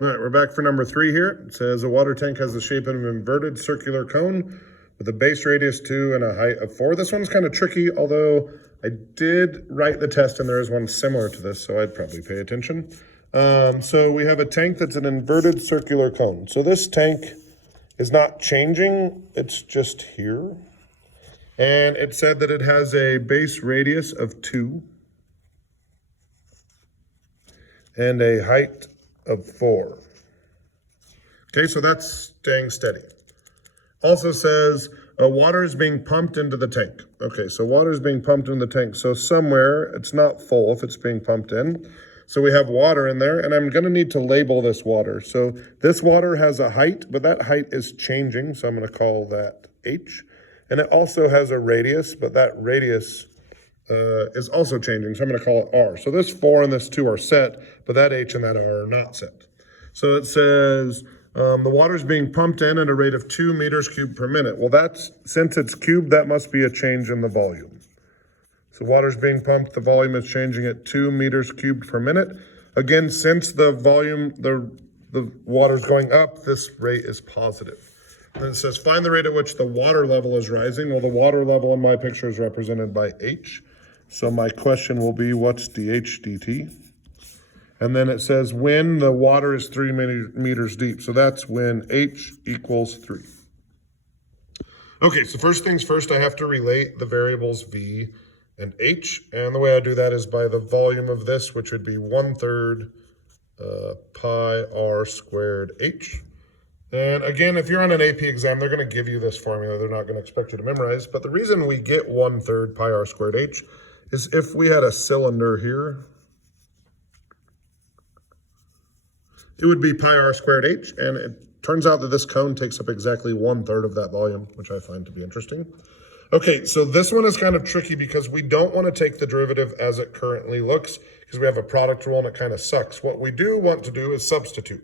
All right, we're back for number 3 here. It says a water tank has the shape of an inverted circular cone with a base radius 2 and a height of 4. This one's kind of tricky, although I did write the test and there is one similar to this, so I'd probably pay attention. So we have a tank that's an inverted circular cone. So this tank is not changing, it's just here. And it said that it has a base radius of 2 and a height of 4. Okay, so that's staying steady. Also says water is being pumped into the tank. Okay, so water is being pumped into the tank. So somewhere it's not full if it's being pumped in. So we have water in there, and I'm gonna need to label this water. So this water has a height, but that height is changing, so I'm gonna call that H. And it also has a radius, but that radius is also changing, so I'm going to call it R. So this 4 and this 2 are set, but that H and that R are not set. So it says the water is being pumped in at a rate of 2 meters cubed per minute. Well, that's, since it's cubed, that must be a change in the volume. So water is being pumped, the volume is changing at 2 meters cubed per minute. Again, since the volume, the water is going up, this rate is positive. And it says, find the rate at which the water level is rising. Well, the water level in my picture is represented by H. So my question will be, what's dH dt? And then it says when the water is 3 meters deep. So that's when H equals 3. Okay, so first things first, I have to relate the variables V and H. And the way I do that is by the volume of this, which would be 1/3 pi r squared H. And again, if you're on an AP exam, they're going to give you this formula. They're not going to expect you to memorize. But the reason we get 1/3 pi r squared H is if we had a cylinder here, it would be pi r squared H. And it turns out that this cone takes up exactly 1/3 of that volume, which I find to be interesting. Okay, so this one is kind of tricky because we don't want to take the derivative as it currently looks because we have a product rule and it kind of sucks. What we do want to do is substitute.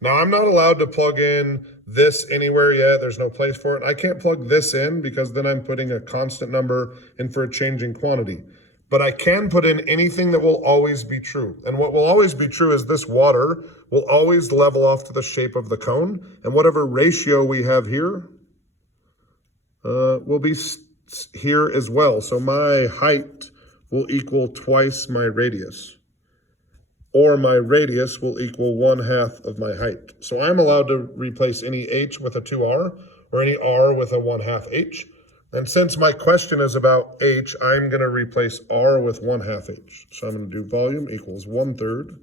Now, I'm not allowed to plug in this anywhere yet. There's no place for it. I can't plug this in because then I'm putting a constant number in for a changing quantity. But I can put in anything that will always be true. And what will always be true is this water will always level off to the shape of the cone. And whatever ratio we have here will be here as well. So my height will equal twice my radius. Or my radius will equal 1/2 of my height. So I'm allowed to replace any H with a 2R or any R with a 1/2 H. And since my question is about H, I'm going to replace R with 1/2 H. So I'm going to do volume equals 1/3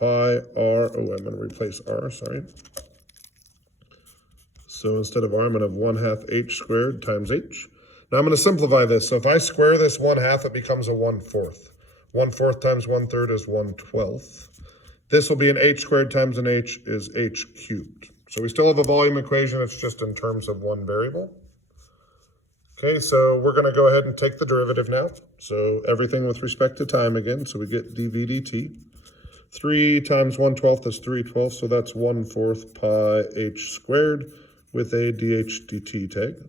pi R. Oh, I'm going to replace R, sorry. So instead of R, I'm going to have 1/2 H squared times H. Now I'm going to simplify this. So if I square this 1/2, it becomes a 1/4. 1/4 times 1/3 is 1/12. This will be an H squared times an H is H cubed. So we still have a volume equation, it's just in terms of one variable. Okay, so we're gonna go ahead and take the derivative now. So everything with respect to time again, so we get dV dt. 3 times 1/12 is 3/12, so that's 1/4 pi H squared with a dH dt tag.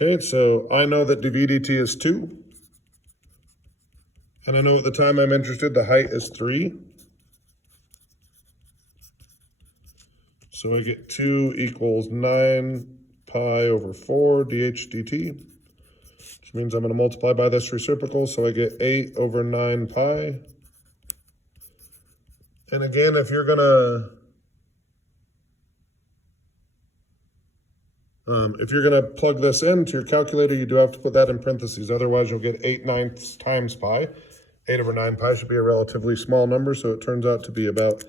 Okay, so I know that dV dt is 2. And I know at the time I'm interested, the height is 3. So I get 2 equals 9 pi over 4 dH dt, which means I'm going to multiply by this reciprocal, so I get 8 over 9 pi. And again, if you're going to plug this into your calculator, you do have to put that in parentheses. Otherwise, you'll get 8/9 times pi. 8 over 9 pi should be a relatively small number, so it turns out to be about,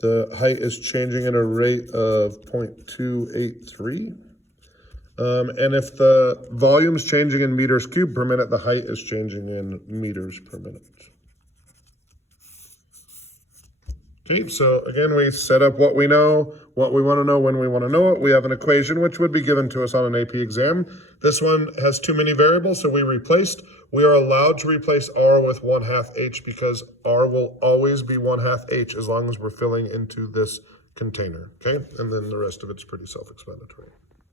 the height is changing at a rate of 0.283. And if the volume is changing in meters cubed per minute, the height is changing in meters per minute. Okay, so again, we set up what we know, what we want to know, when we want to know it. We have an equation which would be given to us on an AP exam. This one has too many variables, so we replaced. We are allowed to replace R with 1/2 H because R will always be 1/2 H as long as we're filling into this container, okay? And then the rest of it's pretty self-explanatory.